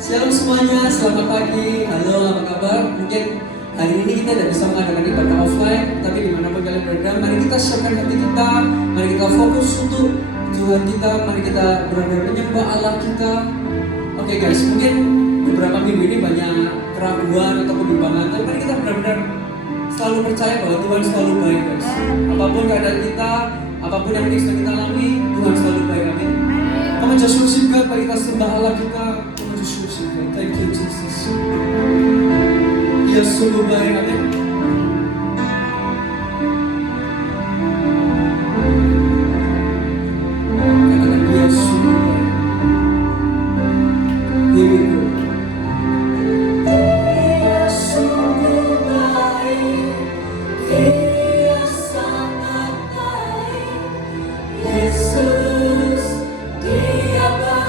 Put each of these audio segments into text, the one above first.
Shalom semuanya, selamat pagi. Halo, apa kabar? Mungkin hari ini kita tidak bisa mengadakan ibadah offline, tapi dimanapun kalian berada, mari kita siapkan hati kita, mari kita fokus untuk Tuhan kita, mari kita benar-benar menyembah Allah kita. Oke guys, mungkin beberapa minggu ini banyak keraguan atau kebimbangan, tapi mari kita benar-benar selalu percaya bahwa Tuhan selalu baik guys. Apapun keadaan kita, apapun yang sedang kita alami, Tuhan selalu baik. Amin. Come on, just worship God, mari kita sembah Allah kita. Thank you Jesus. Dia sungguh baik, amin. Karena dia sungguh baik. Here we go. Dia sungguh baik, dia sangat baik. Yesus, dia baik.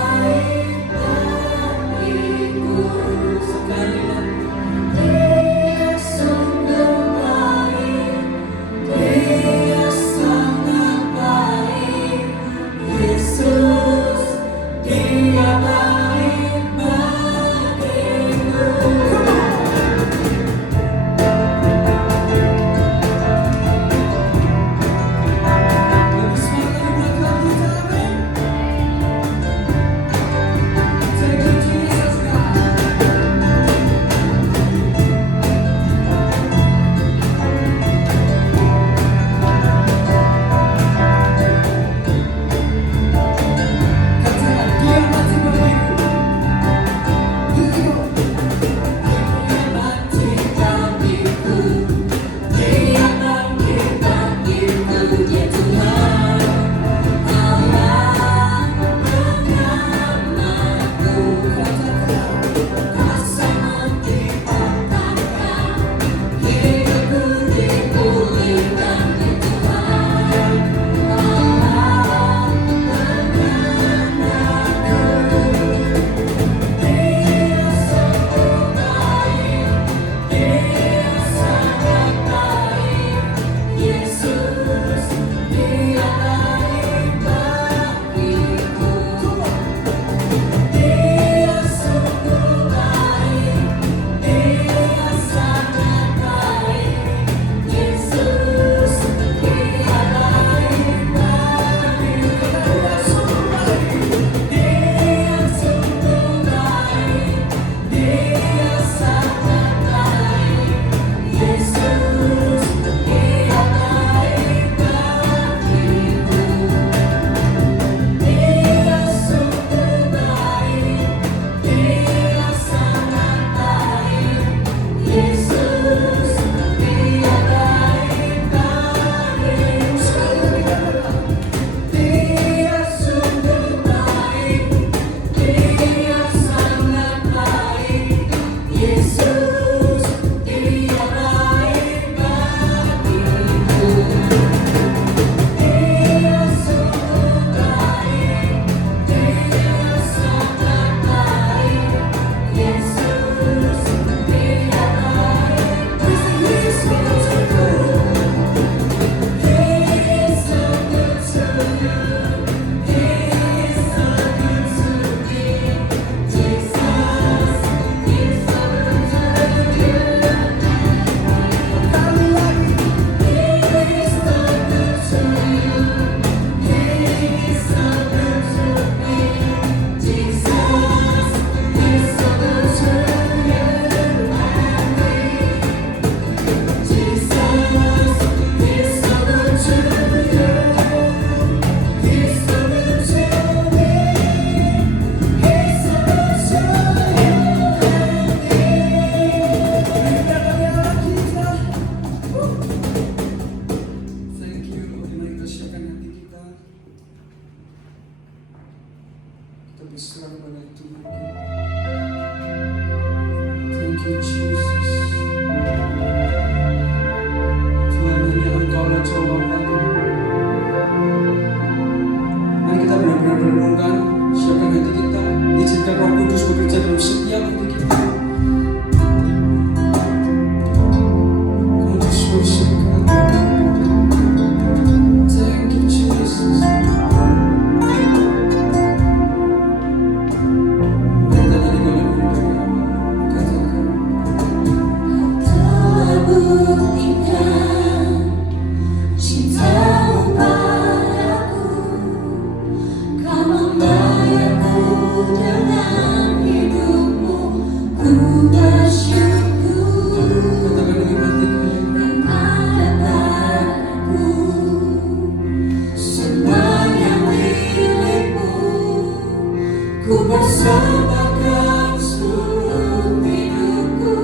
persembahkan seluruh hidupku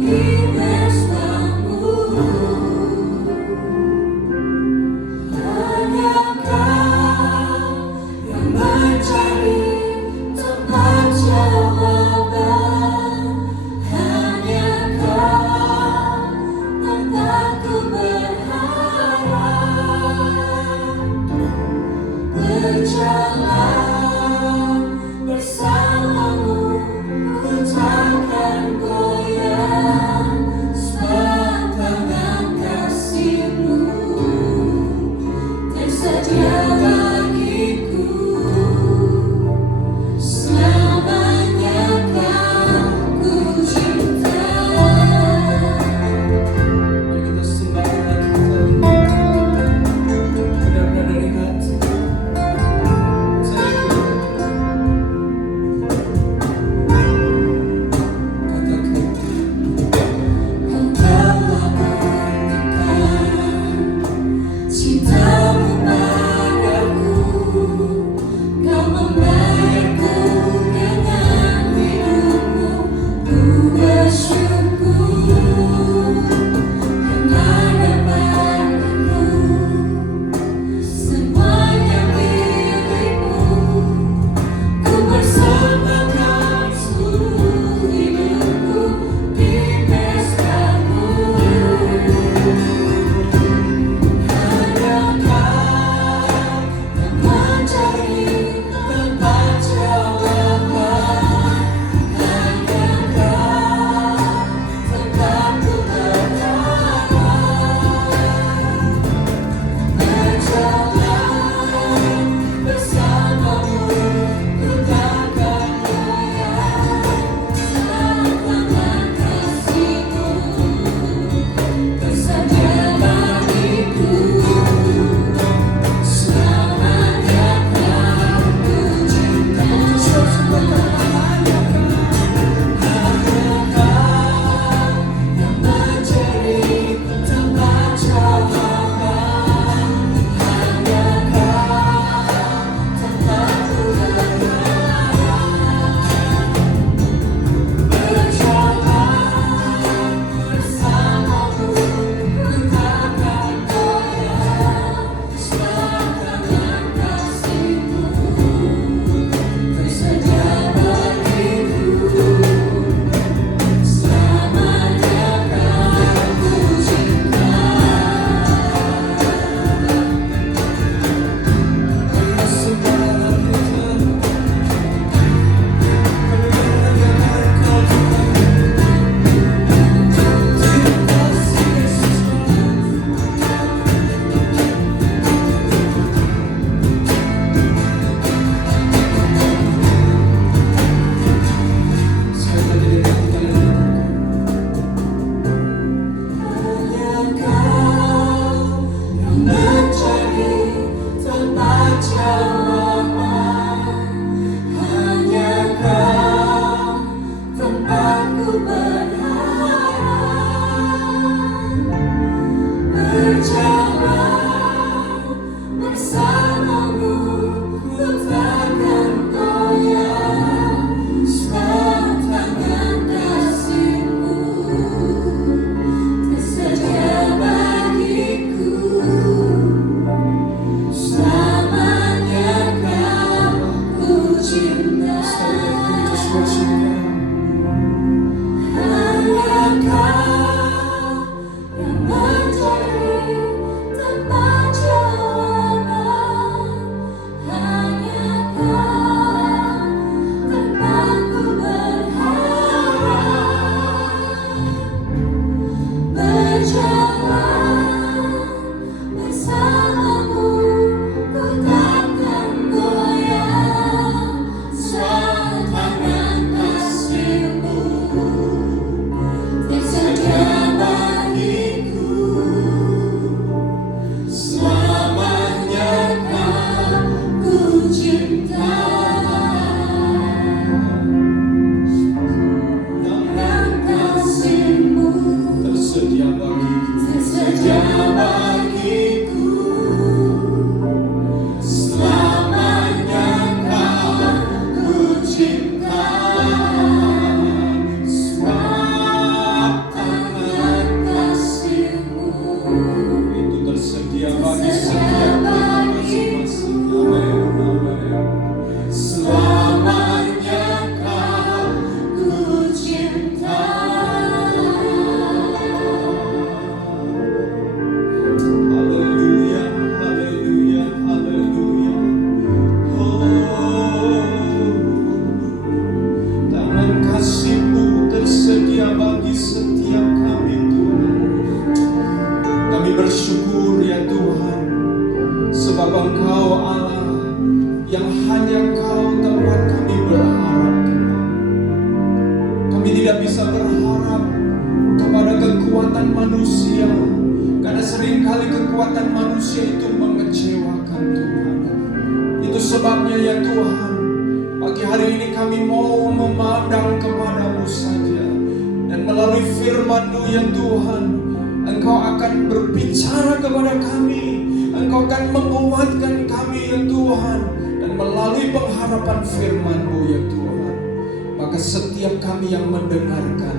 di pestamu. Hanya Kau yang mencari tempat jawaban. Hanya Kau tempatku berharap. Berjalan bersamamu, ku takkan goyah. Sepanjang kasih-Mu tersedia bagiku. Selamanya Kau ku cinta. Mari kita sembah lagi Tuhan. Benar-benar dari hati. Saya katakan, Kau telah buktikan cinta-Mu padaku. Kau membayarku dengan hidup-Mu. Ku bersyukur karena dapatku semuanya milik-Mu. Ku persembahkan seluruh hidupku di pestamu. Hanya Kau yang mencari tempat jawaban. Hanya Kau tempatku berharap. Berjalan bersamamu, ku takkan goyah. Sepanjang kasih-Mu tersedia bagiku. Selamanya Kau ku cinta. Hanya Kau yang mencari tempat jawaban. Hanya Kau tempatku berharap. Berjalan bersamamu, ku takkan goyah. Sepanjang kasih-Mu tersedia bagiku. Selamanya Kau ku cinta. kita sembah lagi Tuhan. Terima kasih Yesus. Sekali lagi dari hati kalian katakan, Hanya Kau yang mencari tempat jawaban. Hanya Kau tempatku berharap. Berjalan bersamamu, ku takkan goyah. Sepanjang kasih-Mu tersedia bagiku. Selamanya Kau ku cinta. just worship God. Hanya Kau yang mencari tempat jawaban. Hanya Kau tempatku berharap. Berjalan bersamamu, ku takkan goyah. Sepanjang kasih-Mu bisa berharap kepada kekuatan manusia, karena seringkali kekuatan manusia itu mengecewakan Tuhan. Itu sebabnya ya Tuhan, pagi hari ini kami mau memandang kepadamu saja, dan melalui firman-Mu ya Tuhan, Engkau akan berbicara kepada kami, Engkau akan menguatkan kami ya Tuhan, dan melalui pengharapan firman-Mu ya Tuhan, maka setiap kami yang mendengarkan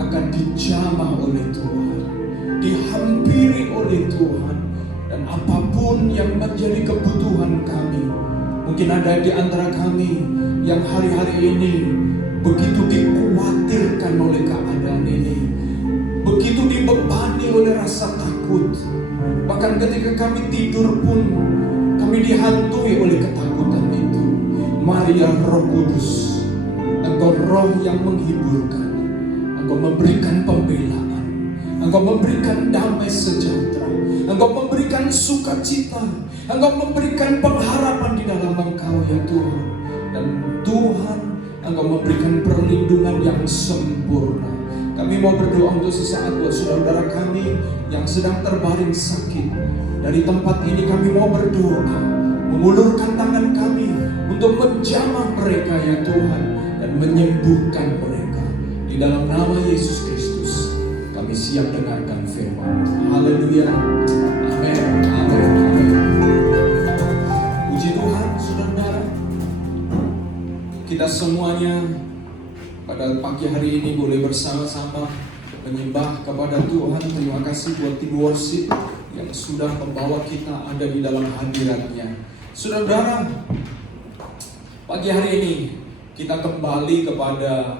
akan dijamah oleh Tuhan, dihampiri oleh Tuhan, dan apapun yang menjadi kebutuhan kami. Mungkin ada di antara kami yang hari-hari ini begitu dikhawatirkan oleh keadaan ini, begitu dibebani oleh rasa takut. Bahkan ketika kami tidur pun kami dihantui oleh ketakutan itu. Mari ya Roh Kudus, Engkau roh yang menghiburkan, Engkau memberikan pembelaan, Engkau memberikan damai sejahtera, Engkau memberikan sukacita, Engkau memberikan pengharapan di dalam Engkau ya Tuhan. Dan Tuhan, Engkau memberikan perlindungan yang sempurna. Kami mau berdoa untuk sesaat buat saudara-saudara kami yang sedang terbaring sakit. Dari tempat ini kami mau berdoa, mengulurkan tangan kami untuk menjamah mereka ya Tuhan, dan menyembuhkan mereka. Di dalam nama Yesus Kristus kami siap dengarkan firman. Haleluya. Amin. Amin. Amin. Puji Tuhan, saudara-saudara. Kita semuanya pada pagi hari ini boleh bersama-sama menyembah kepada Tuhan. Terima kasih buat tim worship yang sudah membawa kita ada di dalam hadirat-Nya. Saudara-saudara, pagi hari ini kita kembali kepada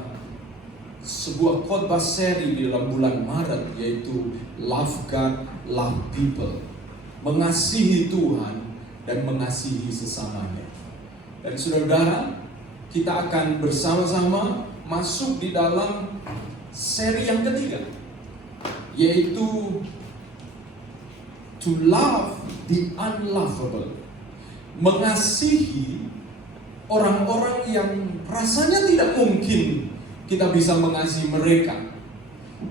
sebuah khotbah seri di dalam bulan Maret, yaitu Love God, Love People. Mengasihi Tuhan dan mengasihi sesamanya. Dan saudara-saudara, kita akan bersama-sama masuk di dalam seri yang ketiga, yaitu To Love the Unlovable. Mengasihi orang-orang yang rasanya tidak mungkin kita bisa mengasihi mereka,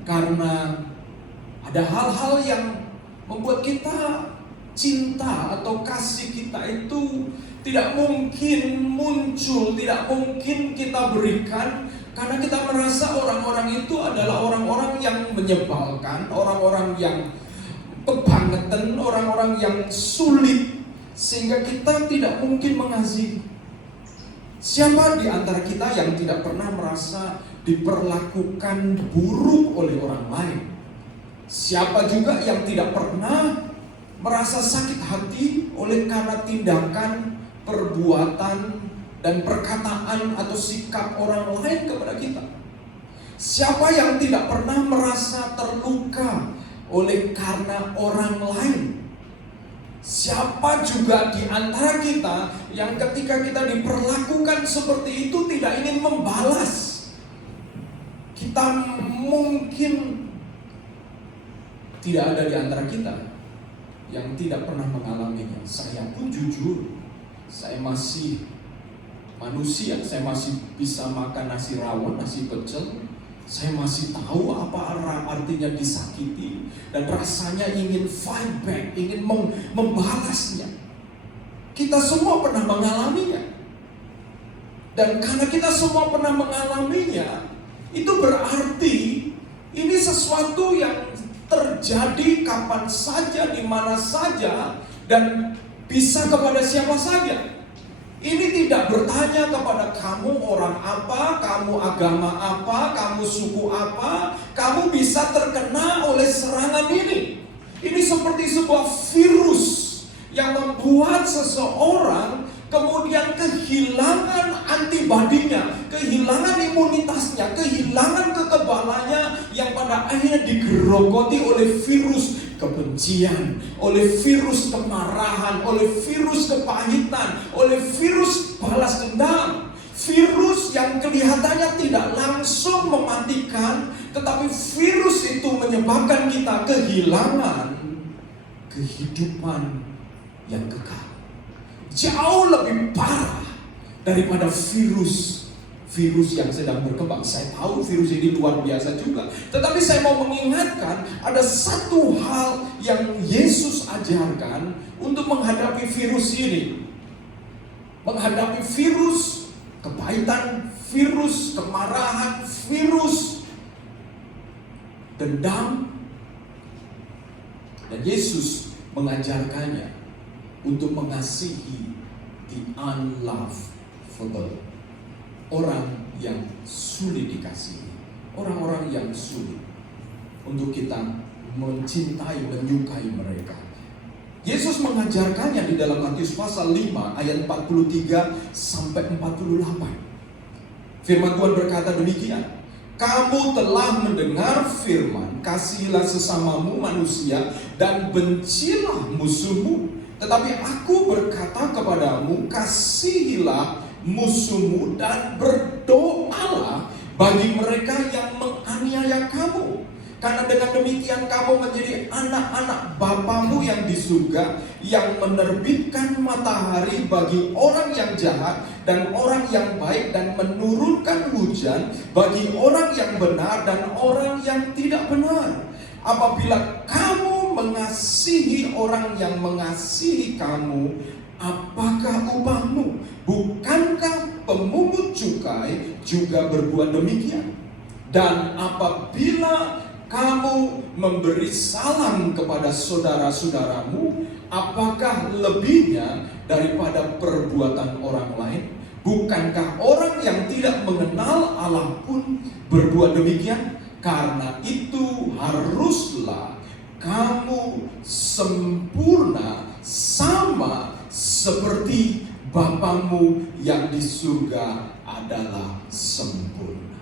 karena ada hal-hal yang membuat kita cinta atau kasih kita itu tidak mungkin muncul, tidak mungkin kita berikan, karena kita merasa orang-orang itu adalah orang-orang yang menyebalkan, orang-orang yang kebangetan, orang-orang yang sulit, sehingga kita tidak mungkin mengasihi. Siapa di antara kita yang tidak pernah merasa diperlakukan buruk oleh orang lain? Siapa juga yang tidak pernah merasa sakit hati oleh karena tindakan, perbuatan, dan perkataan atau sikap orang lain kepada kita? Siapa yang tidak pernah merasa terluka oleh karena orang lain? Siapa juga di antara kita yang ketika kita diperlakukan seperti itu tidak ingin membalas? Kita mungkin tidak ada di antara kita yang tidak pernah mengalaminya. Saya pun jujur, saya masih manusia, saya masih bisa makan nasi rawon, nasi pecel. Saya masih tahu apa artinya disakiti, dan rasanya ingin fight back, ingin membalasnya. Kita semua pernah mengalaminya. Dan karena kita semua pernah mengalaminya, itu berarti ini sesuatu yang terjadi kapan saja, di mana saja, dan bisa kepada siapa saja. Ini tidak bertanya kepada kamu orang apa, kamu agama apa, kamu suku apa, kamu bisa terkena oleh serangan ini. Ini seperti sebuah virus yang membuat seseorang kemudian kehilangan antibodinya, kehilangan imunitasnya, kehilangan kekebalannya, yang pada akhirnya digerogoti oleh virus kebencian, oleh virus kemarahan, oleh virus kepahitan, oleh virus balas dendam. Virus yang kelihatannya tidak langsung mematikan, tetapi virus itu menyebabkan kita kehilangan kehidupan yang kekal. Jauh lebih parah daripada virus virus yang sedang berkembang. Saya tahu virus ini luar biasa juga. Tetapi saya mau mengingatkan ada satu hal yang Yesus ajarkan untuk menghadapi virus ini. Menghadapi virus kepahitan, virus kemarahan, virus dendam. Dan Yesus mengajarkannya untuk mengasihi the unlovable. Orang yang sulit dikasihi, orang-orang yang sulit untuk kita mencintai, menyukai mereka. Yesus mengajarkannya di dalam Matius pasal 5 ayat 43 sampai 48. Firman Tuhan berkata demikian, "Kamu telah mendengar firman, kasihilah sesamamu manusia dan bencilah musuhmu. Tetapi aku berkata kepadamu, kasihilah musuhmu dan berdoalah bagi mereka yang menganiaya kamu. Karena dengan demikian kamu menjadi anak-anak Bapamu yang di surga, yang menerbitkan matahari bagi orang yang jahat dan orang yang baik, dan menurunkan hujan bagi orang yang benar dan orang yang tidak benar. Apabila kamu mengasihi orang yang mengasihi kamu, apakah upahmu? Bukankah pemungut cukai juga berbuat demikian? Dan apabila kamu memberi salam kepada saudara-saudaramu, apakah lebihnya daripada perbuatan orang lain? Bukankah orang yang tidak mengenal Allah pun berbuat demikian? Karena itu haruslah kamu sempurna sama seperti Bapamu yang di surga adalah sempurna.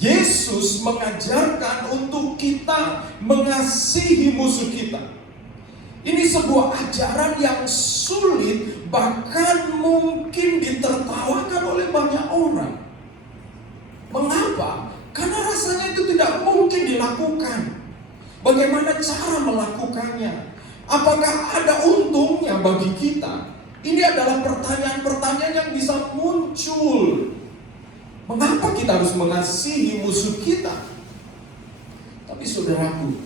Yesus mengajarkan untuk kita mengasihi musuh kita. Ini sebuah ajaran yang sulit, bahkan mungkin ditertawakan oleh banyak orang. Mengapa? Karena rasanya itu tidak mungkin dilakukan. Bagaimana cara melakukannya? Apakah ada untungnya bagi kita? Ini adalah pertanyaan-pertanyaan yang bisa muncul. Mengapa kita harus mengasihi musuh kita? Tapi saudaraku,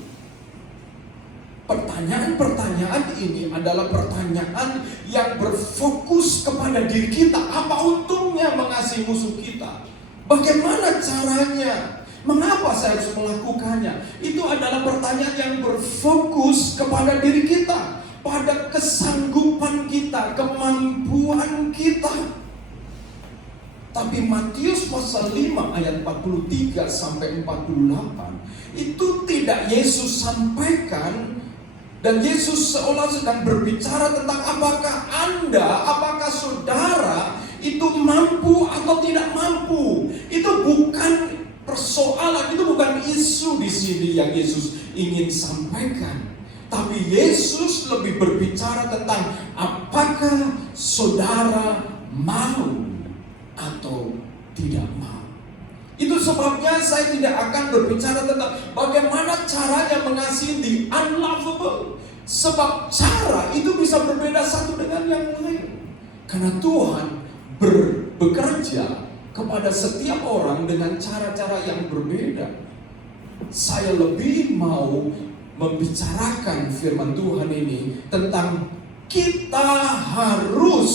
pertanyaan-pertanyaan ini adalah pertanyaan yang berfokus kepada diri kita. Apa untungnya mengasihi musuh kita? Bagaimana caranya? Mengapa saya harus melakukannya? Itu adalah pertanyaan yang berfokus kepada diri kita, pada kesanggupan kita, kemampuan kita. Tapi Matius pasal 5 ayat 43 sampai 48 itu tidak Yesus sampaikan, dan Yesus seolah sedang berbicara tentang apakah Anda, apakah saudara itu mampu atau tidak mampu. Itu bukan persoalan, itu bukan isu di sini yang Yesus ingin sampaikan. Tapi Yesus lebih berbicara tentang apakah saudara mau atau tidak mau. Itu sebabnya saya tidak akan berbicara tentang bagaimana caranya mengasihi the unlovable. Sebab cara itu bisa berbeda satu dengan yang lain. Karena Tuhan bekerja kepada setiap orang dengan cara-cara yang berbeda. Saya lebih mau membicarakan firman Tuhan ini tentang kita harus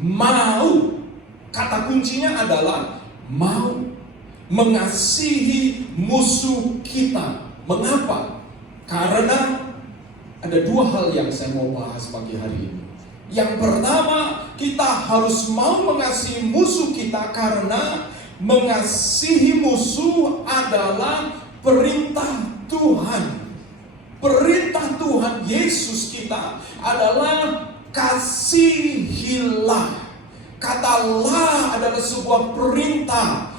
mau. Kata kuncinya adalah mau mengasihi musuh kita. Mengapa? Karena ada dua hal yang saya mau bahas pagi hari ini. Yang pertama, kita harus mau mengasihi musuh kita karena mengasihi musuh adalah perintah Tuhan. Perintah Tuhan Yesus kita adalah kasihilah. Kata la adalah sebuah perintah,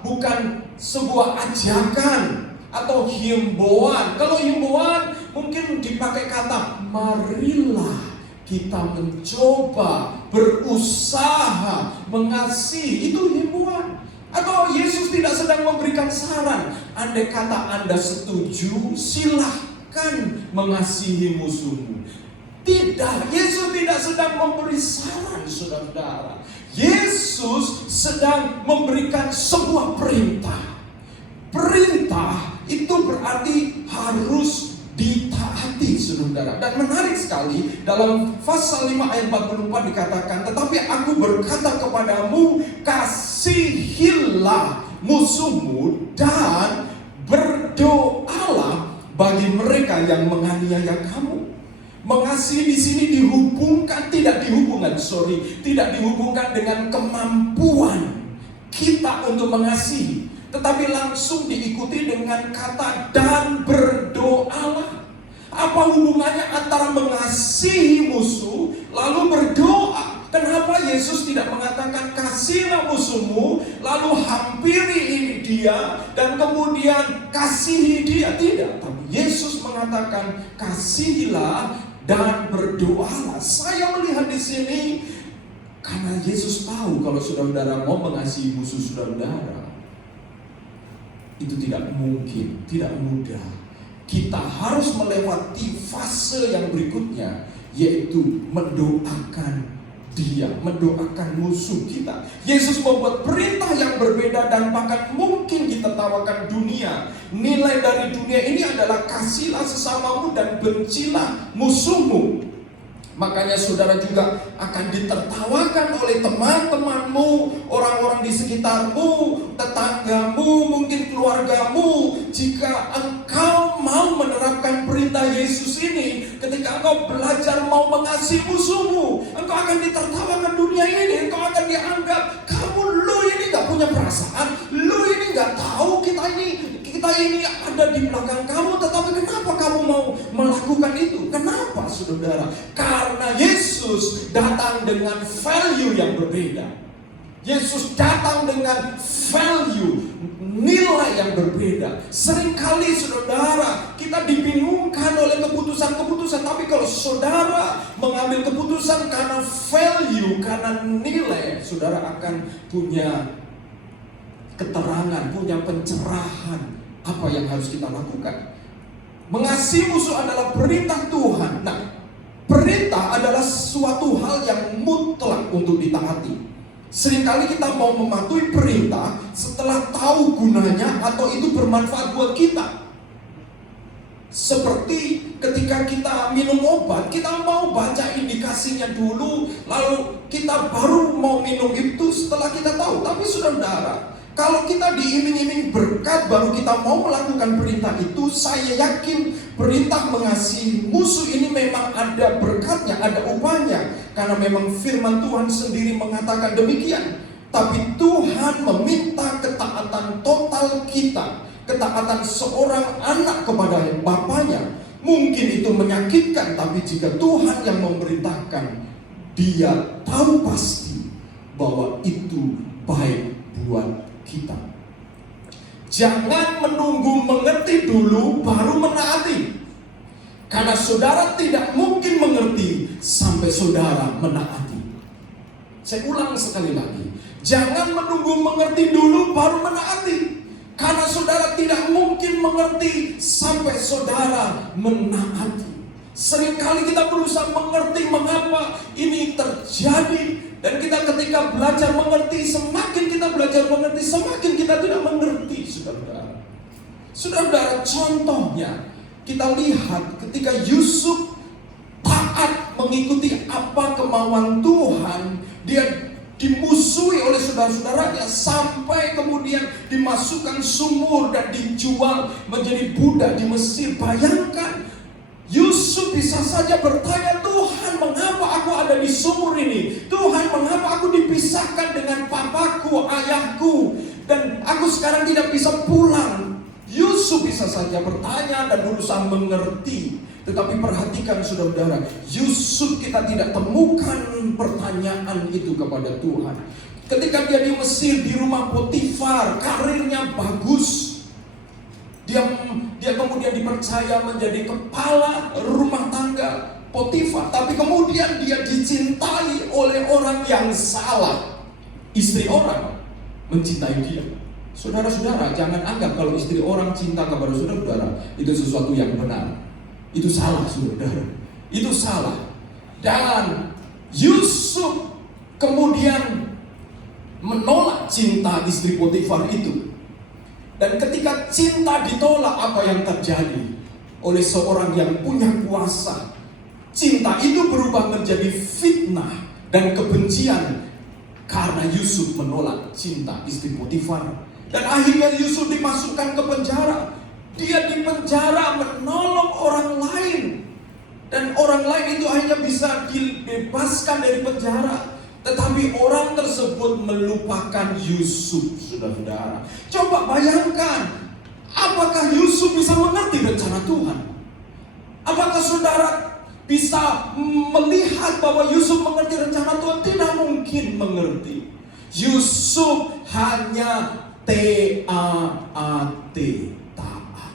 bukan sebuah ajakan atau himbauan. Kalau himbauan mungkin dipakai kata marilah kita mencoba, berusaha, mengasihi. Itu himbauan. Atau Yesus tidak sedang memberikan saran. Andai kata Anda setuju, silahkan mengasihi musuhmu. Tidak, Yesus tidak sedang memberi saran, saudara-saudara. Yesus sedang memberikan sebuah perintah. Perintah itu berarti harus ditaati, saudara. Dan menarik sekali, dalam pasal 5 ayat 44 dikatakan, tetapi aku berkata kepadamu, kasihilah musuhmu dan berdoalah bagi mereka yang menganiaya kamu. Mengasihi di sini tidak dihubungkan dengan kemampuan kita untuk mengasihi, tetapi langsung diikuti dengan kata dan berdoalah. Apa hubungannya antara mengasihi musuh lalu berdoa? Kenapa Yesus tidak mengatakan kasihilah musuhmu lalu hampiri dia dan kemudian kasihi dia? Tidak, tapi Yesus mengatakan kasihilah dan berdoalah. Saya melihat di sini karena Yesus tahu kalau saudara-saudara mau mengasihi musuh saudara, itu tidak mungkin, tidak mudah. Kita harus melewati fase yang berikutnya, yaitu mendoakan dia, mendoakan musuh kita. Yesus membuat perintah yang berbeda dan bahkan mungkin ditertawakan dunia. Nilai dari dunia ini adalah kasihlah sesamamu dan bencilah musuhmu. Makanya saudara juga akan ditertawakan oleh teman-temanmu, orang-orang di sekitarmu, tetanggamu, mungkin keluargamu, jika engkau mau menerapkan perintah Yesus ini. Ketika engkau belajar mau mengasihi musuhmu, engkau akan ditertawakan dunia ini. Engkau akan dianggap, lu ini gak punya perasaan, lu ini gak tahu kita ini ada di belakang kamu, tetapi kenapa kamu mau melakukan itu? Kenapa, saudara? Karena Yesus datang dengan value yang berbeda. Yesus datang dengan value, nilai yang berbeda. Seringkali, saudara, kita dibingungkan oleh keputusan-keputusan, tapi kalau saudara mengambil keputusan karena value, karena nilai, saudara akan punya keterangan, punya pencerahan apa yang harus kita lakukan. Mengasihi musuh adalah perintah Tuhan. Nah, perintah adalah suatu hal yang mutlak untuk ditaati. Seringkali kita mau mematuhi perintah setelah tahu gunanya atau itu bermanfaat buat kita. Seperti ketika kita minum obat, kita mau baca indikasinya dulu, lalu kita baru mau minum itu setelah kita tahu. Tapi saudara, kalau kita diiming-iming berkat baru kita mau melakukan perintah itu, saya yakin perintah mengasihi musuh ini memang ada berkatnya, ada upahnya. Karena memang firman Tuhan sendiri mengatakan demikian. Tapi Tuhan meminta ketaatan total kita, ketaatan seorang anak kepada bapaknya. Mungkin itu menyakitkan, tapi jika Tuhan yang memerintahkan, dia tahu pasti bahwa itu baik buat kita. Jangan menunggu mengerti dulu baru menaati. Karena saudara tidak mungkin mengerti sampai saudara menaati. Saya ulang sekali lagi. Jangan menunggu mengerti dulu baru menaati. Karena saudara tidak mungkin mengerti sampai saudara menaati. Seringkali kita berusaha mengerti mengapa ini terjadi. Dan kita ketika belajar mengerti, semakin kita belajar mengerti, semakin kita tidak mengerti, saudara. Saudara, contohnya kita lihat ketika Yusuf taat mengikuti apa kemauan Tuhan, dia dimusuhi oleh saudara-saudaranya sampai kemudian dimasukkan sumur dan dijual menjadi budak di Mesir. Bayangkan, Yusuf bisa saja bertanya, Tuhan, mengapa aku ada di sumur ini? Tuhan, mengapa aku dipisahkan dengan papaku, ayahku, dan aku sekarang tidak bisa pulang? Yusuf bisa saja bertanya dan berusaha mengerti. Tetapi perhatikan, saudara-saudara, Yusuf kita tidak temukan pertanyaan itu kepada Tuhan. Ketika dia di Mesir, di rumah Potifar, karirnya bagus. Dia kemudian dipercaya menjadi kepala rumah tangga Potifar. Tapi kemudian dia dicintai oleh orang yang salah. Istri orang mencintai dia. Saudara-saudara, jangan anggap kalau istri orang cinta kepada saudara-saudara itu sesuatu yang benar. Itu salah, saudara. Itu salah. Dan Yusuf kemudian menolak cinta istri Potifar itu. Dan ketika cinta ditolak, apa yang terjadi? Oleh seorang yang punya kuasa, cinta itu berubah menjadi fitnah dan kebencian karena Yusuf menolak cinta istri Potifar. Dan akhirnya Yusuf dimasukkan ke penjara. Dia di penjara menolong orang lain. Dan orang lain itu akhirnya bisa dibebaskan dari penjara. Tetapi orang tersebut melupakan Yusuf, saudara-saudara. Coba bayangkan, apakah Yusuf bisa mengerti rencana Tuhan? Apakah saudara bisa melihat bahwa Yusuf mengerti rencana Tuhan? Tidak mungkin mengerti. Yusuf hanya T-A-A-T, taat.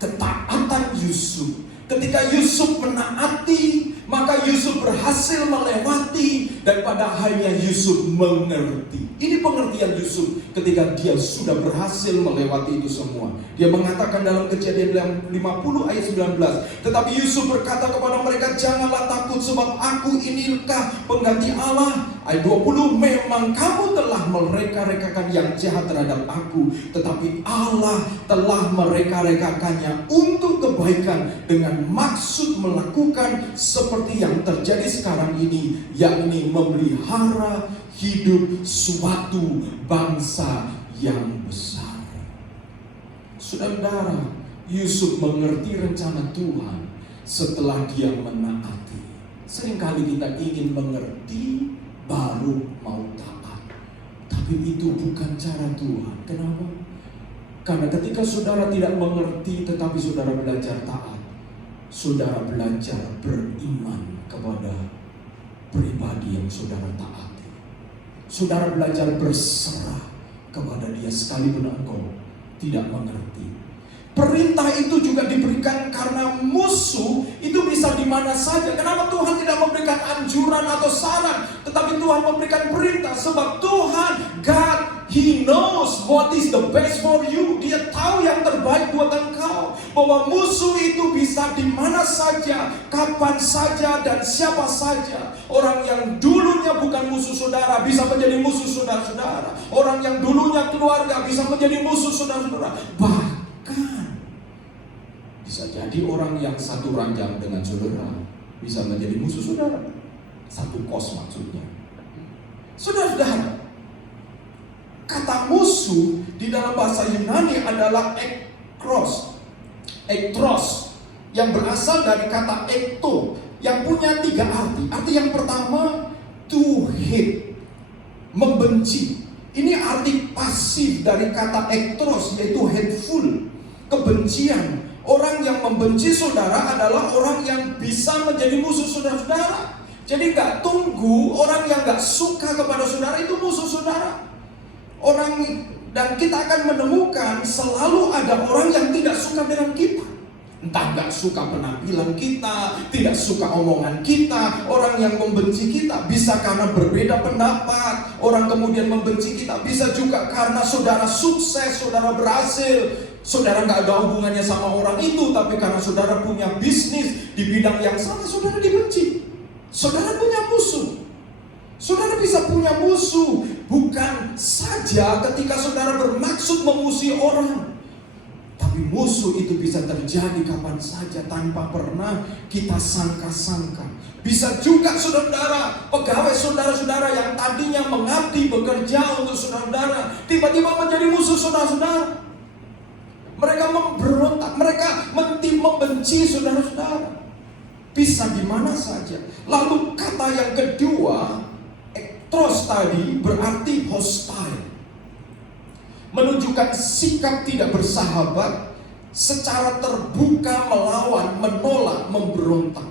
Ketaatan Yusuf. Ketika Yusuf menaati, maka Yusuf berhasil melewati, dan pada akhirnya Yusuf mengerti. Ini pengertian Yusuf ketika dia sudah berhasil melewati itu semua. Dia mengatakan dalam Kejadian 50 ayat 19, tetapi Yusuf berkata kepada mereka, janganlah takut, sebab aku inikah pengganti Allah. Ayat 20, memang kamu telah mereka-rekakan yang jahat terhadap aku, tetapi Allah telah mereka-rekakannya untuk kebaikan, dengan maksud melakukan seperti yang terjadi sekarang ini, yakni memelihara hidup suatu bangsa yang besar. Saudara, Yusuf mengerti rencana Tuhan setelah dia menaati. Seringkali kita ingin mengerti baru mau taat, tapi itu bukan cara Tuhan. Kenapa? Karena ketika saudara tidak mengerti tetapi saudara belajar taat, saudara belajar beriman kepada pribadi yang saudara taati. Saudara belajar berserah kepada dia sekalipun engkau tidak mengerti. Perintah itu juga diberikan karena musuh itu bisa di mana saja. Kenapa Tuhan tidak memberikan anjuran atau saran, tetapi Tuhan memberikan perintah? Sebab Tuhan, God, He knows what is the best for you. Dia tahu yang terbaik buat engkau. Bahwa musuh itu bisa di mana saja, kapan saja, dan siapa saja. Orang yang dulunya bukan musuh saudara bisa menjadi musuh saudara-saudara. Orang yang dulunya keluarga bisa menjadi musuh saudara-saudara. Bahkan bisa jadi orang yang satu ranjang dengan saudara bisa menjadi musuh saudara. Satu kos maksudnya. Saudara-saudara, kata musuh di dalam bahasa Yunani adalah ektros, yang berasal dari kata ekto, yang punya 3 arti. Arti yang pertama, to hate, membenci. Ini arti pasif dari kata ektros, yaitu hateful, kebencian. Orang yang membenci saudara adalah orang yang bisa menjadi musuh saudara-saudara. Jadi gak tunggu orang yang gak suka kepada saudara itu musuh saudara. Dan kita akan menemukan selalu ada orang yang tidak suka dengan kita. Entah gak suka penampilan kita, tidak suka omongan kita. Orang yang membenci kita bisa karena berbeda pendapat. Orang kemudian membenci kita bisa juga karena saudara sukses, saudara berhasil. Saudara gak ada hubungannya sama orang itu, tapi karena saudara punya bisnis di bidang yang sama, saudara dibenci. Saudara punya musuh. Saudara bisa punya musuh bukan saja ketika saudara bermaksud memusuhi orang, tapi musuh itu bisa terjadi kapan saja tanpa pernah kita sangka-sangka. Bisa juga saudara, pegawai saudara-saudara yang tadinya mengabdi bekerja untuk saudara, tiba-tiba menjadi musuh saudara-saudara. Mereka memberontak, mereka membenci saudara-saudara. Bisa di mana saja. Lalu kata yang kedua, ektros tadi berarti hostile, menunjukkan sikap tidak bersahabat, secara terbuka melawan, menolak, memberontak.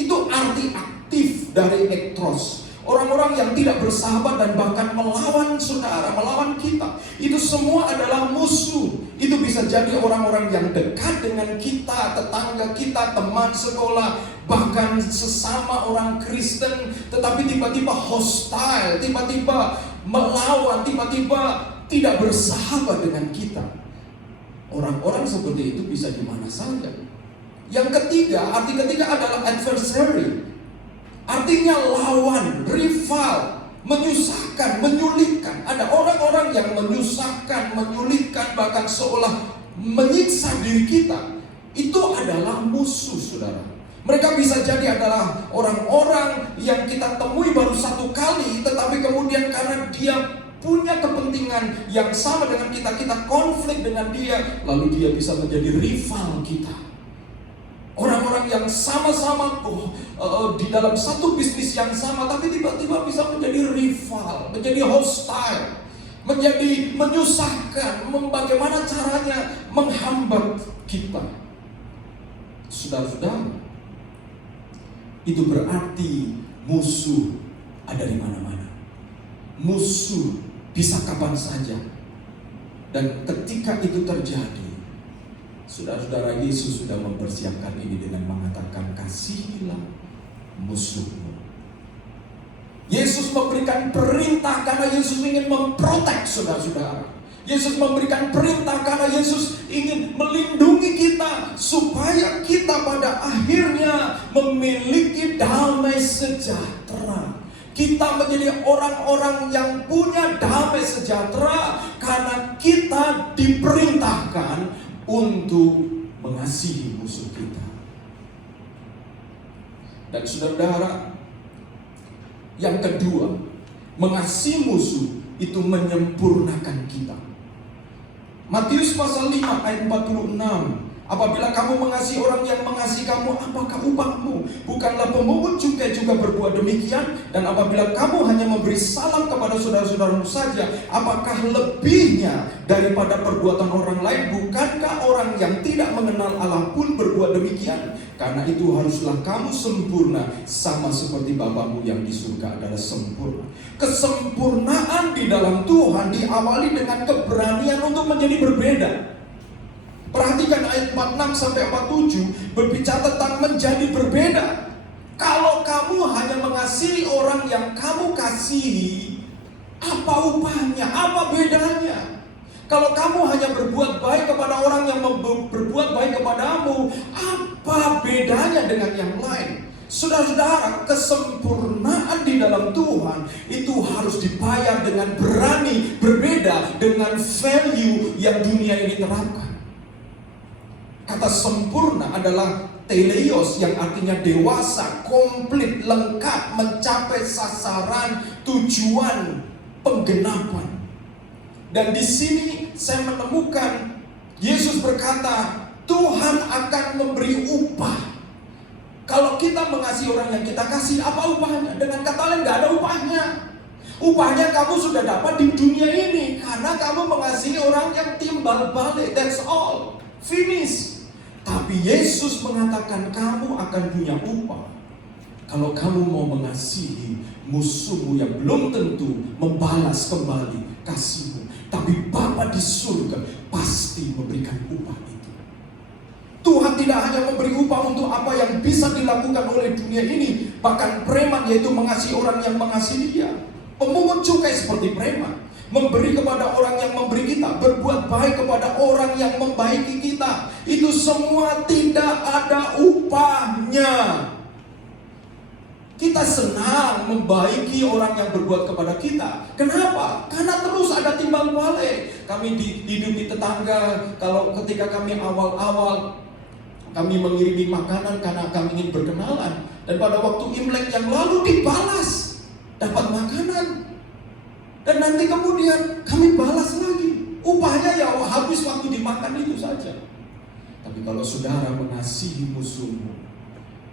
Itu arti aktif dari ektros. Orang-orang yang tidak bersahabat dan bahkan melawan saudara, melawan kita, itu semua adalah musuh. Itu bisa jadi orang-orang yang dekat dengan kita, tetangga kita, teman sekolah, bahkan sesama orang Kristen, tetapi tiba-tiba hostile, tiba-tiba melawan, tiba-tiba tidak bersahabat dengan kita. Orang-orang seperti itu bisa di mana saja. Yang ketiga, arti ketiga adalah adversary. Artinya lawan, rival, menyusahkan, menyulitkan. Ada orang-orang yang menyusahkan, menyulitkan, bahkan seolah menyiksa diri kita. Itu adalah musuh, saudara. Mereka bisa jadi adalah orang-orang yang kita temui baru satu kali, tetapi kemudian karena dia punya kepentingan yang sama dengan kita, kita konflik dengan dia, lalu dia bisa menjadi rival kita. Orang-orang yang sama-sama di dalam satu bisnis yang sama, tapi tiba-tiba bisa menjadi rival, menjadi hostile, menjadi menyusahkan, bagaimana caranya menghambat kita. Saudara-saudara, itu berarti musuh ada di mana-mana. Musuh bisa kapan saja. Dan ketika itu terjadi, saudara-saudara, Yesus sudah mempersiapkan ini dengan mengatakan, kasihilah musuhmu. Yesus memberikan perintah karena Yesus ingin memprotek saudara-saudara. Yesus memberikan perintah karena Yesus ingin melindungi kita, supaya kita pada akhirnya memiliki damai sejahtera. Kita menjadi orang-orang yang punya damai sejahtera karena kita diperintahkan untuk mengasihi musuh kita. Dan saudara, yang kedua, mengasihi musuh itu menyempurnakan kita. Matius pasal 5 ayat 46. Apabila kamu mengasihi orang yang mengasihi kamu, apakah upahmu? Bukanlah pemungut cukai juga berbuat demikian? Dan apabila kamu hanya memberi salam kepada saudara-saudaramu saja, apakah lebihnya daripada perbuatan orang lain? Bukankah orang yang tidak mengenal Allah pun berbuat demikian? Karena itu haruslah kamu sempurna, sama seperti Bapamu yang di surga adalah sempurna. Kesempurnaan di dalam Tuhan diawali dengan keberanian untuk menjadi berbeda. Perhatikan ayat 46 sampai 47 berbicara tentang menjadi berbeda. Kalau kamu hanya mengasihi orang yang kamu kasihi, apa upahnya? Apa bedanya? Kalau kamu hanya berbuat baik kepada orang yang berbuat baik kepadamu, apa bedanya dengan yang lain? Saudara-saudara, kesempurnaan di dalam Tuhan itu harus dibayar dengan berani berbeda dengan value yang dunia ini terapkan. Kata sempurna adalah teleios, yang artinya dewasa, komplit, lengkap, mencapai sasaran, tujuan, penggenapan. Dan di sini saya menemukan Yesus berkata, Tuhan akan memberi upah. Kalau kita mengasihi orang yang kita kasih, apa upahnya? Dengan kata lain, gak ada upahnya. Upahnya kamu sudah dapat di dunia ini, karena kamu mengasihi orang yang timbal balik. That's all. Finish. Tapi Yesus mengatakan kamu akan punya upah kalau kamu mau mengasihi musuhmu yang belum tentu membalas kembali kasihmu. Tapi Bapa di surga pasti memberikan upah itu. Tuhan tidak hanya memberi upah untuk apa yang bisa dilakukan oleh dunia ini. Bahkan preman, yaitu mengasihi orang yang mengasihi dia. Pemungut cukai seperti preman, memberi kepada orang yang memberi kita, berbuat baik kepada orang yang membaiki kita. Itu semua tidak ada upahnya. Kita senang membaiki orang yang berbuat kepada kita. Kenapa? Karena terus ada timbal balik. Kami hidup di tetangga, kalau ketika kami awal-awal kami mengirimi makanan karena kami ingin berkenalan, dan pada waktu Imlek yang lalu dibalas, dapat makanan. Dan nanti kemudian kami balas lagi. Upahnya ya habis waktu dimakan itu saja. Tapi kalau saudara mengasihi musuhmu,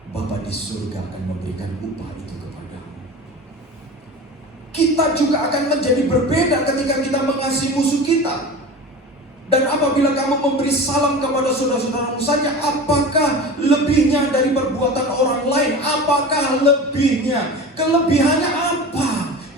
Bapa di surga akan memberikan upah itu kepadamu. Kita juga akan menjadi berbeda ketika kita mengasihi musuh kita. Dan apabila kamu memberi salam kepada saudara-saudaramu saja, apakah lebihnya dari perbuatan orang lain? Apakah lebihnya? Kelebihannya apa?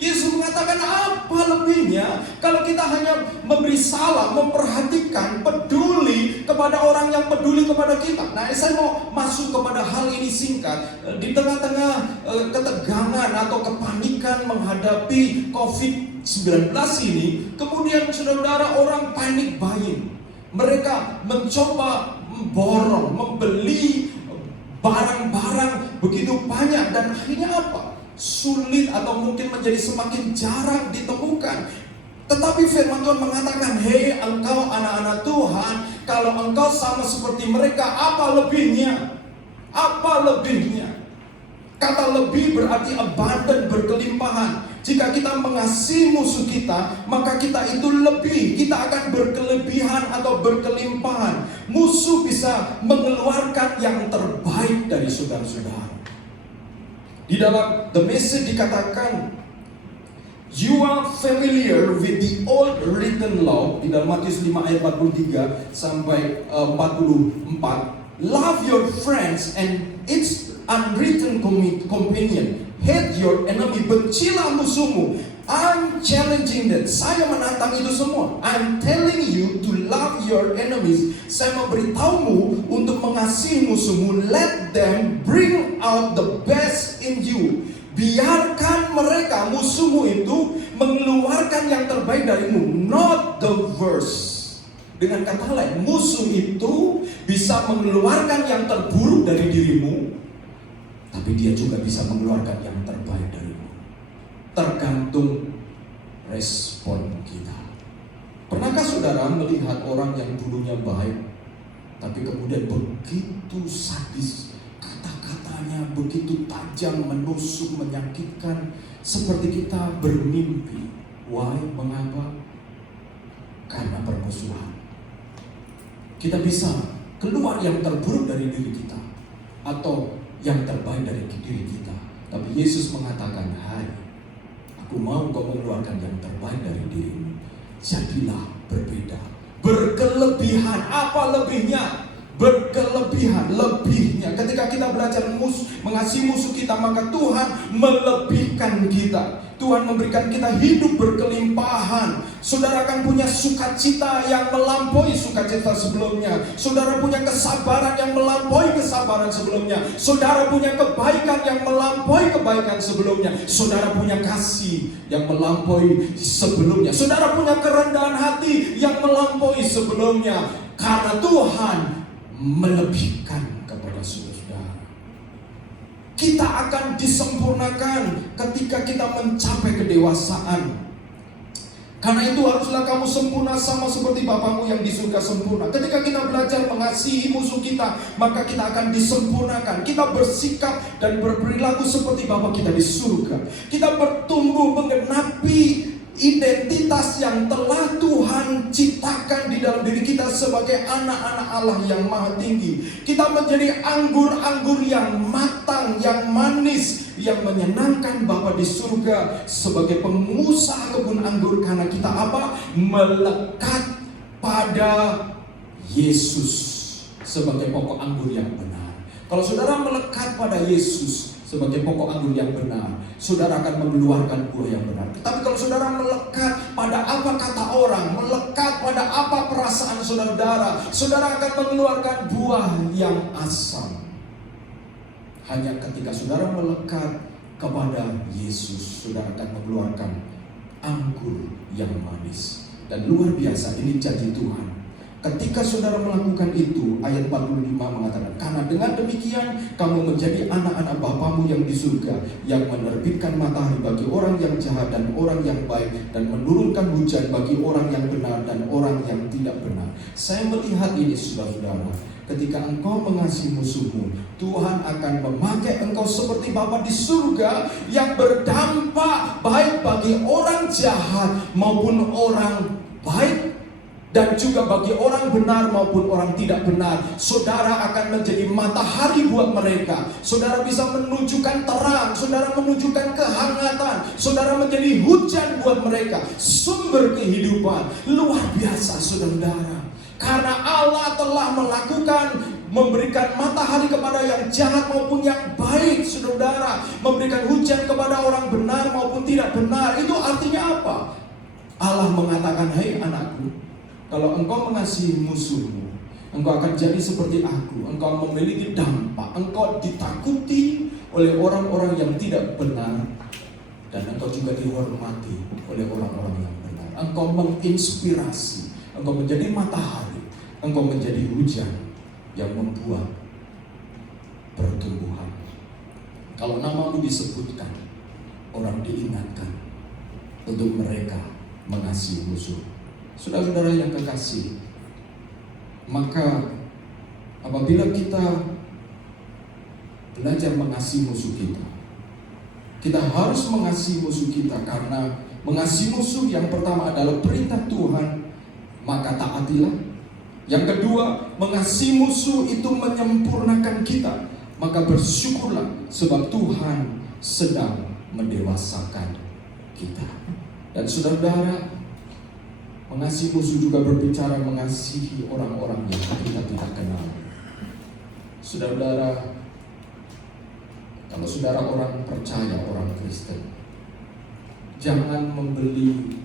Yesus mengatakan apa lebihnya kalau kita hanya memberi salam, memperhatikan, peduli kepada orang yang peduli kepada kita. Nah, saya mau masuk kepada hal ini singkat. Di tengah-tengah ketegangan atau kepanikan menghadapi COVID-19 ini, kemudian saudara-saudara, orang panic buying. Mereka mencoba memborong, membeli barang-barang begitu banyak, dan akhirnya apa? sulit atau mungkin menjadi semakin jarang ditemukan. Tetapi firman Tuhan mengatakan, hei engkau anak-anak Tuhan, kalau engkau sama seperti mereka, apa lebihnya? Apa lebihnya? Kata lebih berarti abundant, berkelimpahan. Jika kita mengasihi musuh kita, maka kita itu lebih. Kita akan berkelebihan atau berkelimpahan. Musuh bisa mengeluarkan yang terbaik dari saudara-saudara. Di dalam The Message dikatakan, you are familiar with the old written law. Di dalam Matius 5 ayat 43 sampai 44. Love your friends and its unwritten companion. Hate your enemy. Bencilah musuhmu. I'm challenging that. Saya menantang itu semua. I'm telling you to love your enemies. Saya memberitahumu untuk mengasihi musuhmu. Let them bring out the best in you. Biarkan mereka, musuhmu itu, mengeluarkan yang terbaik darimu. Not the worst. Dengan kata lain, musuh itu bisa mengeluarkan yang terburuk dari dirimu, tapi dia juga bisa mengeluarkan yang terbaik darimu. Tergantung respon kita. Pernahkah saudara melihat orang yang dulunya baik, tapi kemudian begitu sadis, kata-katanya begitu tajam, menusuk, menyakitkan, seperti kita bermimpi. Why? Mengapa? Karena permusuhan. Kita bisa keluar yang terburuk dari diri kita, atau yang terbaik dari diri kita. Tapi Yesus mengatakan, hai, aku mau kau mengeluarkan yang terbaik dari dirimu. Jadilah berbeda. Berkelebihan. Apa lebihnya? Berkelebihan. Lebihnya. Ketika kita belajar mengasihi musuh kita, maka Tuhan melebihkan kita. Tuhan memberikan kita hidup berkelimpahan. Saudara akan punya sukacita yang melampaui sukacita sebelumnya. Saudara punya kesabaran yang melampaui kesabaran sebelumnya. Saudara punya kebaikan yang melampaui kebaikan sebelumnya. Saudara punya kasih yang melampaui sebelumnya. Saudara punya kerendahan hati yang melampaui sebelumnya. Karena Tuhan melebihkan kepada saudara. Kita akan disempurnakan ketika kita mencapai kedewasaan. Karena itu haruslah kamu sempurna sama seperti Bapamu yang di surga sempurna. Ketika kita belajar mengasihi musuh kita, maka kita akan disempurnakan. Kita bersikap dan berperilaku seperti Bapa kita di surga. Kita bertumbuh menggenapi identitas yang telah Tuhan ciptakan di dalam diri kita sebagai anak-anak Allah yang maha tinggi. Kita menjadi anggur-anggur yang matang, yang manis, yang menyenangkan Bapa di surga sebagai pengusaha kebun anggur. Karena kita apa? Melekat pada Yesus sebagai pokok anggur yang benar. Kalau saudara melekat pada Yesus sebagai pokok anggur yang benar, saudara akan mengeluarkan buah yang benar. Tapi kalau saudara melekat pada apa kata orang, melekat pada apa perasaan saudara, saudara akan mengeluarkan buah yang asam. Hanya ketika saudara melekat kepada Yesus, saudara akan mengeluarkan anggur yang manis. Dan luar biasa, ini janji Tuhan. Ketika saudara melakukan itu, ayat 45 mengatakan, karena dengan demikian kamu menjadi anak-anak Bapamu yang di surga, yang menerbitkan matahari bagi orang yang jahat dan orang yang baik, dan menurunkan hujan bagi orang yang benar dan orang yang tidak benar. Saya melihat ini, saudara-saudara. Ketika engkau mengasihi musuhmu, Tuhan akan memakai engkau seperti Bapa di surga yang berdampak baik bagi orang jahat maupun orang baik, dan juga bagi orang benar maupun orang tidak benar. Saudara akan menjadi matahari buat mereka. Saudara bisa menunjukkan terang, saudara menunjukkan kehangatan, saudara menjadi hujan buat mereka, sumber kehidupan. Luar biasa, saudara. Karena Allah telah memberikan matahari kepada yang jahat maupun yang baik, saudara. Memberikan hujan kepada orang benar maupun tidak benar. Itu artinya apa? Allah mengatakan, hai anakku, kalau engkau mengasihi musuhmu, engkau akan jadi seperti aku. Engkau memiliki dampak. Engkau ditakuti oleh orang-orang yang tidak benar, dan engkau juga dihormati oleh orang-orang yang benar. Engkau menginspirasi. Engkau menjadi matahari. Engkau menjadi hujan yang membuat pertumbuhan. Kalau namamu disebutkan, orang diingatkan untuk mereka mengasihi musuh. Saudara-saudara yang kekasih, maka apabila kita belajar mengasihi musuh kita, kita harus mengasihi musuh kita, karena mengasihi musuh yang pertama adalah perintah Tuhan, maka taatilah. Yang kedua, mengasihi musuh itu menyempurnakan kita, maka bersyukurlah sebab Tuhan sedang mendewasakan kita. Dan saudara, mengasihi musuh juga berbicara mengasihi orang-orang yang kita tidak kenal. Saudara, kalau saudara orang percaya, orang Kristen, jangan membeli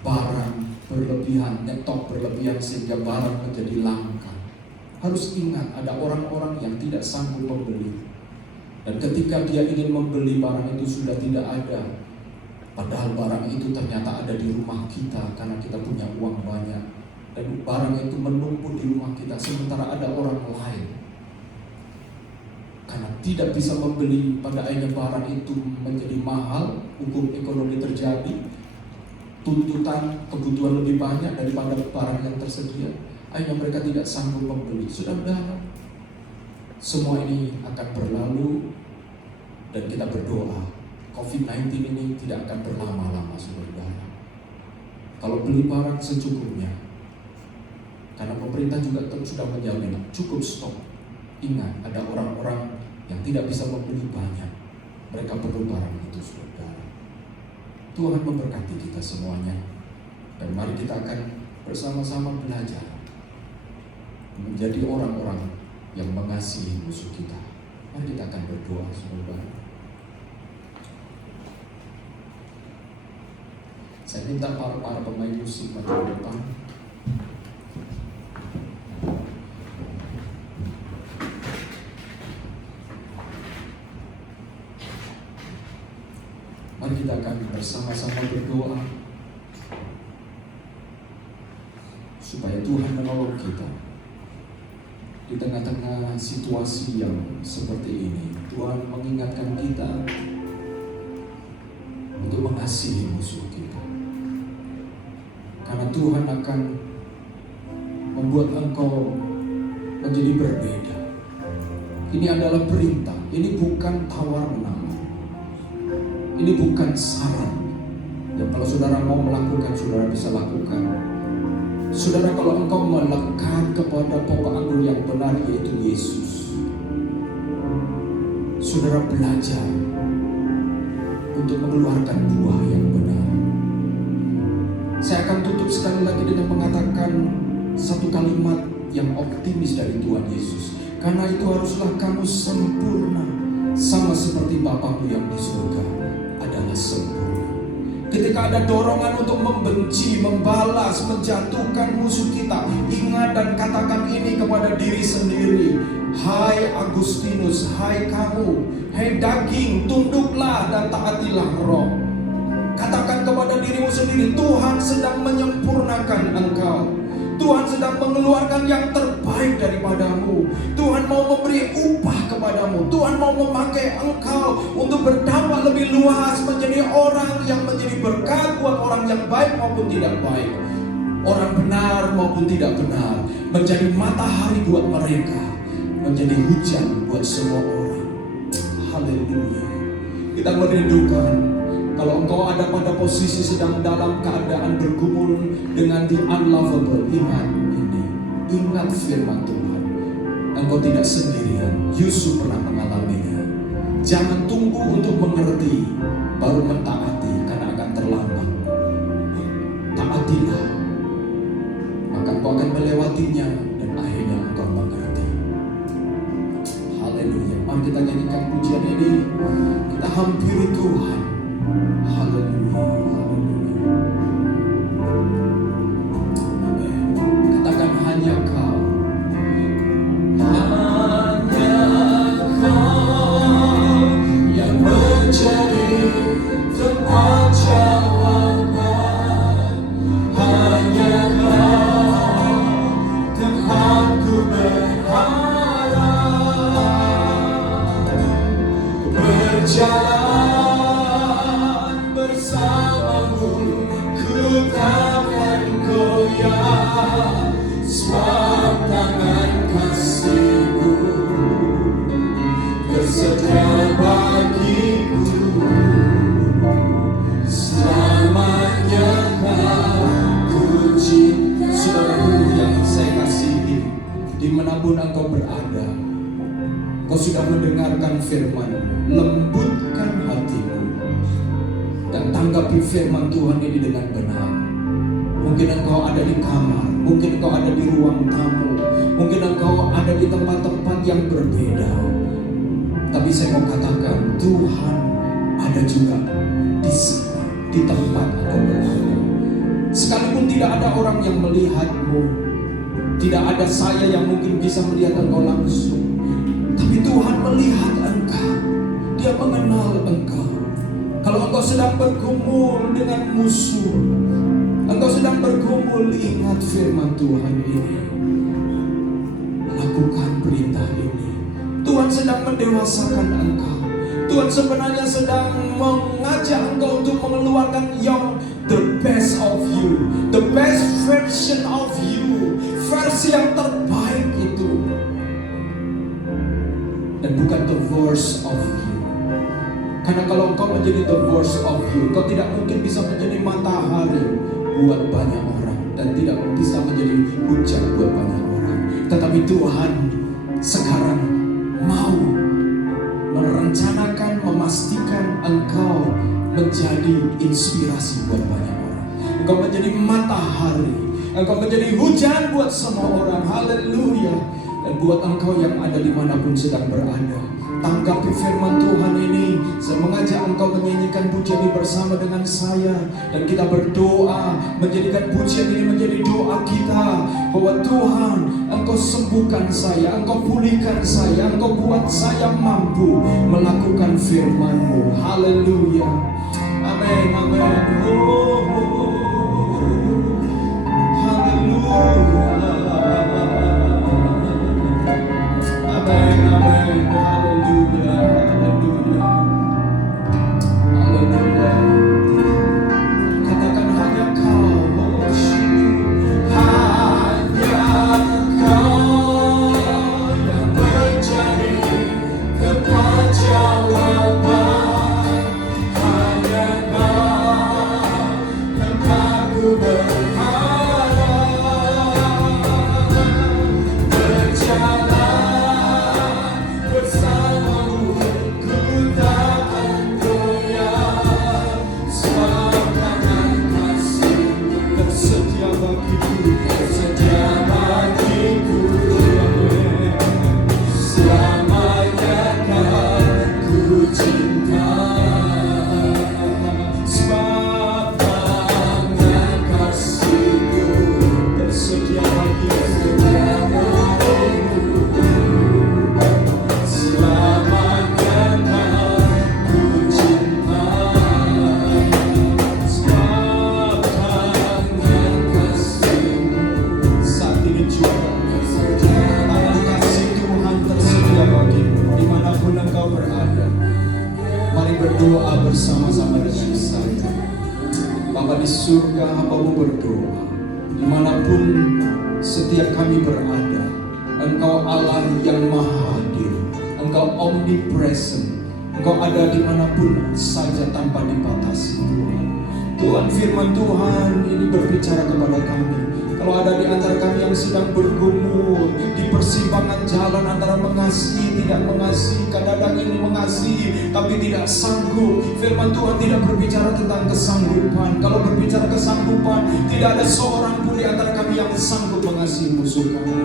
barang berlebihan, nyetok berlebihan sehingga barang menjadi langka. Harus ingat, ada orang-orang yang tidak sanggup membeli, dan ketika dia ingin membeli, barang itu sudah tidak ada, padahal barang itu ternyata ada di rumah kita karena kita punya uang banyak, dan barang itu menumpuk di rumah kita, sementara ada orang lain karena tidak bisa membeli, pada akhirnya barang itu menjadi mahal, hukum ekonomi terjadi, tuntutan kebutuhan lebih banyak daripada barang yang tersedia, akhirnya mereka tidak sanggup membeli. Saudara, semua ini akan berlalu, dan kita berdoa COVID-19 ini tidak akan berlama-lama, saudara. Kalau beli barang secukupnya, karena pemerintah juga sudah menjamin cukup stok. Ingat, ada orang-orang yang tidak bisa membeli banyak, mereka perlu barang itu, saudara. Tuhan memberkati kita semuanya, dan mari kita akan bersama-sama belajar menjadi orang-orang yang mengasihi musuh kita. Mari kita akan berdoa, saudara. Saya minta para pemain musik maju ke depan. Mari kita akan bersama-sama berdoa supaya Tuhan menolong kita di tengah-tengah situasi yang seperti ini. Tuhan mengingatkan kita untuk mengasihi musuh kita, karena Tuhan akan membuat engkau menjadi berbeda. Ini adalah perintah, ini bukan tawar-menawar. Ini bukan saran. Ya, kalau saudara mau melakukan, saudara bisa lakukan. Saudara, kalau engkau melekat kepada pokok anggur yang benar, yaitu Yesus, saudara belajar untuk mengeluarkan buah yang benar. Saya akan tutup sekali lagi dengan mengatakan satu kalimat yang optimis dari Tuhan Yesus. Karena itu haruslah kamu sempurna, sama seperti Bapamu yang di surga adalah sempurna. Ketika ada dorongan untuk membenci, membalas, menjatuhkan musuh kita, ingat dan katakan ini kepada diri sendiri. Hai Agustinus, hai kamu, hai daging, tunduklah dan taatilah roh. Katakan kepada dirimu sendiri, Tuhan sedang menyempurnakan engkau. Tuhan sedang mengeluarkan yang terbaik daripadamu. Tuhan mau memberi upah kepadamu. Tuhan mau memakai engkau untuk berdampak lebih luas, menjadi orang yang menjadi berkat buat orang yang baik maupun tidak baik, orang benar maupun tidak benar, menjadi matahari buat mereka, menjadi hujan buat semua orang. Haleluya. Kita merindukan, kalau engkau ada pada posisi sedang dalam keadaan bergumul dengan the unlovable, ingat ini, ingat firman Tuhan. Engkau tidak sendirian, Yusuf pernah mengalaminya. Jangan tunggu untuk mengerti baru mentaati, karena akan terlambat. Taatilah, maka engkau akan melewatinya dan akhirnya engkau mengerti. Haleluya. Mari kita nyanyikan pujian ini, kita hampiri Tuhan. Haleluya, haleluya. Amin. Katakan hanya Kau. Hanya Kau yang menjadi tempat jawaban. Hanya Kau tempatku berharap. Berjalan dimanapun Engkau berada, Engkau sudah mendengarkan firman, lembutkan hatimu dan tanggapi firman Tuhan ini dengan benar. Mungkin engkau ada di kamar, mungkin engkau ada di ruang tamu, mungkin engkau ada di tempat-tempat yang berbeda. Tapi saya mau katakan, Tuhan ada juga di sana, di tempat engkau berada. Sekalipun tidak ada orang yang melihatmu, tidak ada saya yang mungkin bisa melihat engkau langsung, tapi Tuhan melihat engkau. Dia mengenal engkau. Kalau engkau sedang bergumul dengan musuh, engkau sedang bergumul, ingat firman Tuhan ini. Lakukan perintah ini. Tuhan sedang mendewasakan engkau. Tuhan sebenarnya sedang mengajak engkau untuk mengeluarkan the best of you, the best version of you, versi yang terbaik itu, dan bukan the worst of you. Karena kalau engkau menjadi the worst of you, engkau tidak mungkin bisa menjadi matahari buat banyak orang dan tidak bisa menjadi hujan buat banyak orang. Tetapi Tuhan sekarang mau merencanakan, memastikan engkau menjadi inspirasi buat banyak orang. Engkau menjadi matahari, engkau menjadi hujan buat semua orang. Haleluya. Dan buat engkau yang ada dimanapun sedang berada, tanggapi firman Tuhan ini. Saya mengajak engkau menyanyikan pujian ini bersama dengan saya, dan kita berdoa, menjadikan pujian ini menjadi doa kita, bahwa Tuhan, engkau sembuhkan saya, engkau pulihkan saya, engkau buat saya mampu melakukan firman-Mu. Haleluya. Amin, amin. Haleluya. Amin, amin. Haleluya, haleluya. Haleluya. Katakan hanya Kau, hanya Kau yang menjadi tempat jawaban. Hanya Kau tempatku berharap, berjalan bersamamu, ku tak goyah. Sebab tangan kasih-Mu tersedia bagiku, tersedia bagiku. Selamanya kan ku cinta. Sebab tangan kasih-Mu tersedia bagiku. Selamanya kan ku cinta. Sebab tangan kasih-Mu. Saat ini juga tangan kasih Tuhan tersedia bagimu dimanapun engkau berada. Mari berdoa bersama-sama dengan saya. Bapa di surga, hamba-Mu berdoa, dimanapun setiap kami berada, Engkau Allah yang maha hadir, Engkau omnipresent, Engkau ada dimanapun saja tanpa dibatasi. Tuhan, firman Tuhan ini berbicara kepada kami. Kalau ada di antara kami yang sedang bergumul di persimpangan jalan antara mengasihi, tidak mengasihi, kadang-kadang ini mengasihi tapi tidak sanggup, firman Tuhan tidak berbicara tentang kesanggupan. Kalau berbicara kesanggupan, tidak ada seorang pun di antara kami yang sanggup mengasihi musuh kami.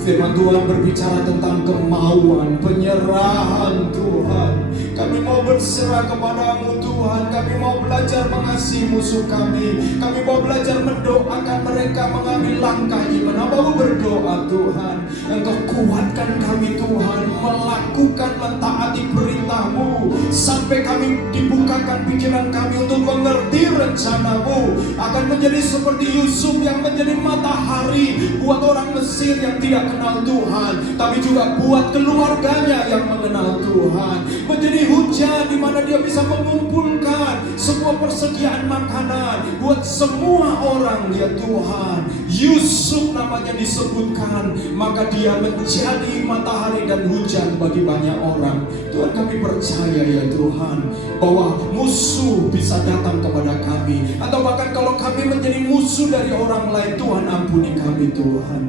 Firman Tuhan berbicara tentang kemauan, penyerahan. Tuhan, kami mau berserah kepadamu Tuhan. Kami mau belajar mengasihi musuh kami. Kami mau belajar mendoakan mereka mengambil langkah iman. Hamba-Mu berdoa Tuhan, Engkau kuatkan kami Tuhan, melakukan, mentaati perintah-Mu, sampai kami dibukakan pikiran kami untuk mengerti rencana-Mu, akan menjadi seperti Yusuf yang menjadi matahari buat orang Mesir yang tidak kenal Tuhan, tapi juga buat keluarganya yang mengenal Tuhan, menjadi hujan di mana dia bisa mengumpulkan semua persediaan makanan buat semua orang. Ya Tuhan, Yusuf namanya disebutkan, maka dia menjadi matahari dan hujan bagi banyak orang. Tuhan, kami percaya ya Tuhan, bahwa musuh bisa datang kepada kami, atau bahkan kalau kami menjadi musuh dari orang lain, Tuhan ampuni kami Tuhan.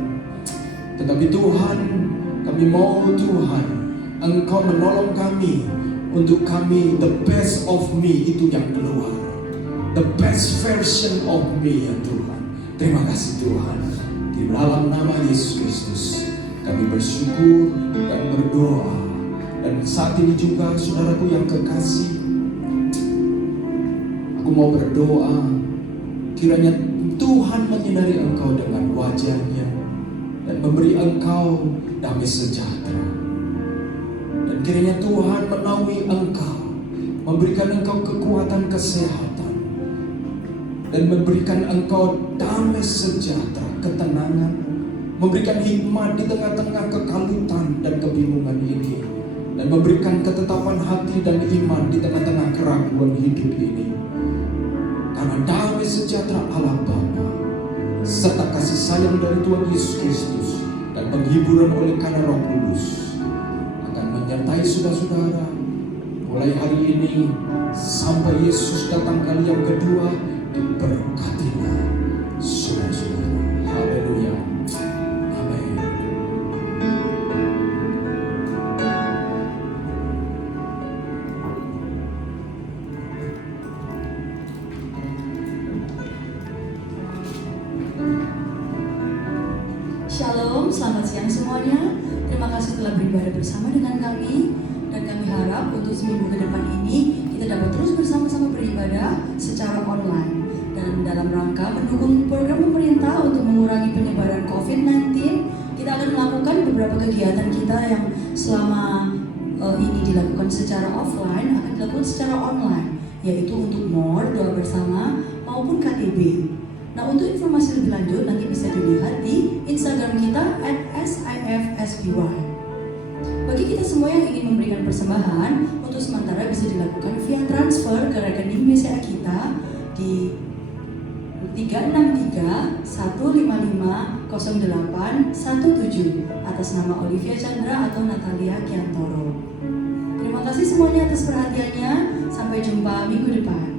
Tetapi Tuhan, kami mau Tuhan, Engkau menolong kami untuk kami the best of me itu yang keluar. The best version of me ya Tuhan. Terima kasih Tuhan. Di dalam nama Yesus Kristus kami bersyukur dan berdoa. Dan saat ini juga saudaraku yang kekasih, aku mau berdoa kiranya Tuhan menyinari engkau dengan wajah-Nya dan memberi engkau damai sejahtera. Dan kiranya Tuhan menaungi engkau, memberikan engkau kekuatan kesehatan, dan memberikan engkau damai sejahtera, ketenangan, memberikan hikmat di tengah-tengah kekalutan dan kebingungan ini, dan memberikan ketetapan hati dan iman di tengah-tengah keraguan hidup ini. Karena damai sejahtera Allah Bapa serta kasih sayang dari Tuhan Yesus Kristus dan penghiburan oleh karena Roh Kudus akan menyertai saudara-saudara mulai hari ini sampai Yesus datang kali yang kedua. Diberkatilah saudara-saudara. Haleluya. Amin. Shalom, selamat siang semuanya. Terima kasih telah beribadah bersama dengan kami. Dan kami harap untuk seminggu ke depan ini kita dapat terus bersama-sama beribadah secara online. Dan dalam rangka mendukung program pemerintah untuk mengurangi penyebaran COVID-19, kita akan melakukan beberapa kegiatan kita yang selama ini dilakukan secara offline akan dilakukan secara online, yaitu untuk MOR, doa bersama, maupun KTB. Nah, untuk informasi lebih lanjut nanti bisa dilihat di Instagram kita @SIFSBY. Bagi kita semua yang ingin memberikan persembahan, untuk sementara bisa dilakukan via transfer ke rekening BCA kita di 363-155-0817 atas nama Olivia Chandra atau Natalia Kiantoro. Terima kasih semuanya atas perhatiannya. Sampai jumpa minggu depan.